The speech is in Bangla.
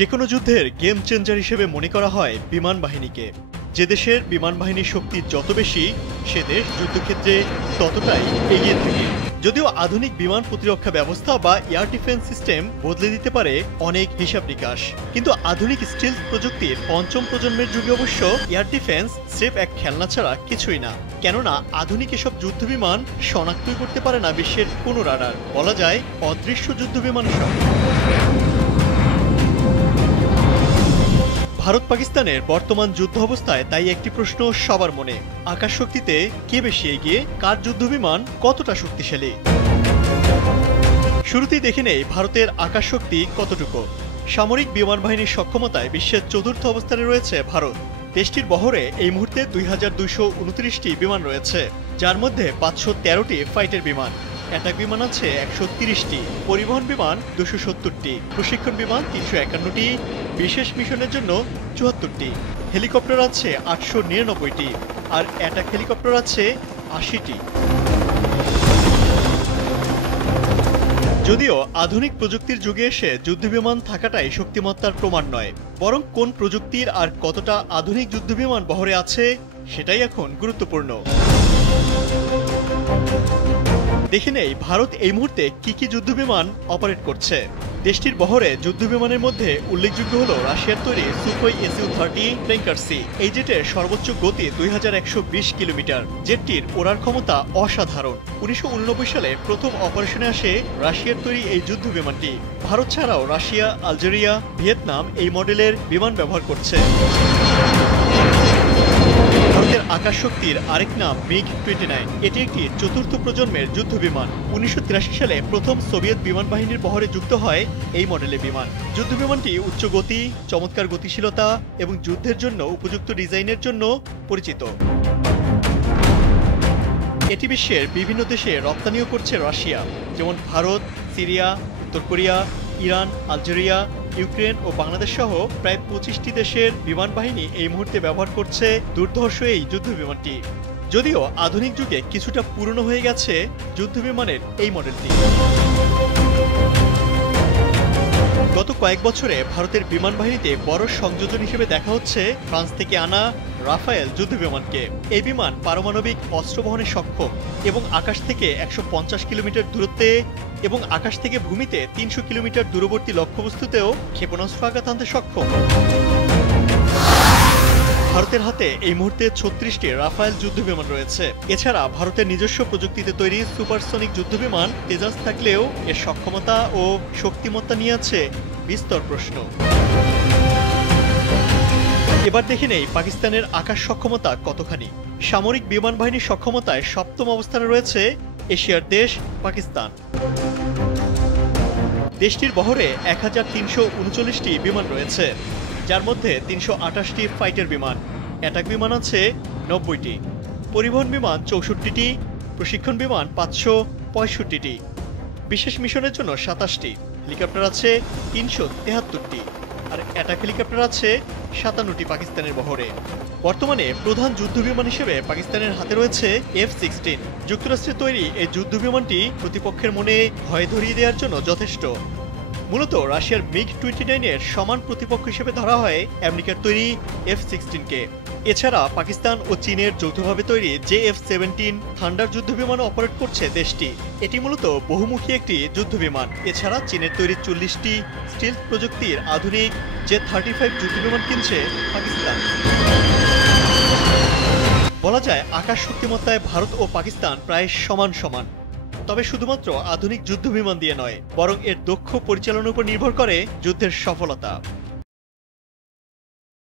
যেকোনো যুদ্ধের গেম চেঞ্জার হিসেবে মনে করা হয় বিমান বাহিনীকে। যে দেশের বিমান বাহিনীর শক্তি যত বেশি, সে দেশ যুদ্ধক্ষেত্রে ততটাই এগিয়ে থাকে। যদিও আধুনিক বিমান প্রতিরক্ষা ব্যবস্থা বা এয়ার ডিফেন্স সিস্টেম বদলে দিতে পারে অনেক হিসাব নিকাশ, কিন্তু আধুনিক স্টিলথ প্রযুক্তির পঞ্চম প্রজন্মের যুগে অবশ্য এয়ার ডিফেন্স স্রেফ এক খেলনা ছাড়া কিছুই না। কেননা আধুনিক এসব যুদ্ধবিমান শনাক্তই করতে পারে না বিশ্বের কোনো রাডার। বলা যায় অদৃশ্য যুদ্ধবিমান সব। ভারত পাকিস্তানের বর্তমান যুদ্ধ অবস্থায় তাই একটি প্রশ্ন সবার মনে, আকাশ শক্তিতে কে বেশি এগিয়ে, কার যুদ্ধবিমান কতটা শক্তিশালী। শুরুতেই দেখে নেই ভারতের আকাশ শক্তি কতটুকু। সামরিক বিমান বাহিনীর সক্ষমতায় বিশ্বের চতুর্থ অবস্থানে রয়েছে ভারত। দেশটির বহরে এই মুহূর্তে 2229টি বিমান রয়েছে, যার মধ্যে 513টি ফাইটার বিমান, অ্যাটাক বিমান আছে 130টি, পরিবহন বিমান 270টি, প্রশিক্ষণ বিমান 351টি, বিশেষ মিশনের জন্য 74টি, হেলিকপ্টার আছে 899টি, আর অ্যাটাক হেলিকপ্টার আছে 80টি। যদিও আধুনিক প্রযুক্তির যুগে এসে যুদ্ধবিমান থাকাটাই শক্তিমত্তার প্রমাণ নয়, বরং কোন প্রযুক্তির আর কতটা আধুনিক যুদ্ধবিমান বহরে আছে সেটাই এখন গুরুত্বপূর্ণ। দেখে নেই ভারত এই মুহূর্তে কি কি যুদ্ধবিমান অপারেট করছে। দেশটির বহরে যুদ্ধবিমানের মধ্যে উল্লেখযোগ্য হল রাশিয়ার তৈরি সুখোই Su-30 ট্যাঙ্কার সি। এই জেটের সর্বোচ্চ গতি 2120 কিলোমিটার। জেটটির ওড়ার ক্ষমতা অসাধারণ। 1989 সালে প্রথম অপারেশনে আসে রাশিয়ার তৈরি এই যুদ্ধবিমানটি। ভারত ছাড়াও রাশিয়া, আলজেরিয়া, ভিয়েতনাম এই মডেলের বিমান ব্যবহার করছে। ভারতের আকাশ শক্তির আরেক নাম MiG-29। এটি একটি চতুর্থ প্রজন্মের যুদ্ধবিমান। 1983 সালে প্রথম সোভিয়েত বিমান বাহিনীর বহরে যুক্ত হয় এই মডেলের বিমান। যুদ্ধবিমানটি উচ্চ গতি, চমৎকার গতিশীলতা এবং যুদ্ধের জন্য উপযুক্ত ডিজাইনের জন্য পরিচিত। এটি বিশ্বের বিভিন্ন দেশে রপ্তানিও করছে রাশিয়া, যেমন ভারত, সিরিয়া, উত্তর কোরিয়া, ইরান, আলজেরিয়া, ইউক্রেন ও বাংলাদেশ সহ প্রায় 25টি দেশের বিমান বাহিনী এই মুহূর্তে ব্যবহার করছে দুর্ধর্ষ এই যুদ্ধবিমানটি। যদিও আধুনিক যুগে কিছুটা পুরনো হয়ে গেছে যুদ্ধবিমানের এই মডেলটি। গত কয়েক বছরে ভারতের বিমান বাহিনীতে বড় সংযোজন হিসেবে দেখা হচ্ছে ফ্রান্স থেকে আনা রাফায়েল যুদ্ধবিমানকে। এই বিমান পারমাণবিক অস্ত্র বহনে সক্ষম এবং আকাশ থেকে 150 কিলোমিটার দূরত্বে এবং আকাশ থেকে ভূমিতে 300 কিলোমিটার দূরবর্তী লক্ষ্যবস্তুতেও ক্ষেপণাস্ত্র আঘাত আনতে সক্ষম। ভারতের হাতে এই মুহূর্তে 36টি রাফায়েল যুদ্ধবিমান রয়েছে। এছাড়া ভারতের নিজস্ব প্রযুক্তিতে তৈরি সুপারসনিক যুদ্ধবিমান তেজাস থাকলেও এর সক্ষমতা ও শক্তিমত্তা নিয়ে আছে বিস্তর প্রশ্ন। এবার দেখে নেই পাকিস্তানের আকাশ সক্ষমতা কতখানি। সামরিক বিমান বাহিনীর সক্ষমতায় সপ্তম অবস্থানে রয়েছে এশিয়ার দেশ পাকিস্তান। দেশটির বহরে 1339টি বিমান রয়েছে, যার মধ্যে 328টি ফাইটার বিমান, অ্যাটাক বিমান আছে 90টি, পরিবহন বিমান 64টি, প্রশিক্ষণ বিমান 565টি, বিশেষ মিশনের জন্য 27টি, হেলিকপ্টার আছে 373টি, আর অ্যাটাক হেলিকপ্টার আছে 57টি পাকিস্তানের বহরে। বর্তমানে প্রধান যুদ্ধবিমান হিসেবে পাকিস্তানের হাতে রয়েছে F-16। যুক্তরাষ্ট্রের তৈরি এই যুদ্ধবিমানটি প্রতিপক্ষের মনে ভয় ধরিয়ে দেওয়ার জন্য যথেষ্ট। মূলত রাশিয়ার MiG-29-এর সমান প্রতিপক্ষ হিসেবে ধরা হয় আমেরিকার তৈরি F-16-কে। এছাড়া পাকিস্তান ও চীনের যৌথভাবে তৈরি JF-17 থান্ডার যুদ্ধবিমানও অপারেট করছে দেশটি। এটি মূলত বহুমুখী একটি যুদ্ধবিমান। এছাড়া চীনের তৈরি 40টি স্টিলথ প্রযুক্তির আধুনিক J-35 যুদ্ধবিমান কিনছে পাকিস্তান। বলা যায় আকাশ শক্তিমত্তায় ভারত ও পাকিস্তান প্রায় সমান সমান। তবে শুধুমাত্র আধুনিক যুদ্ধবিমান দিয়ে নয়, বরং এর দক্ষ পরিচালনার উপর নির্ভর করে যুদ্ধের সফলতা।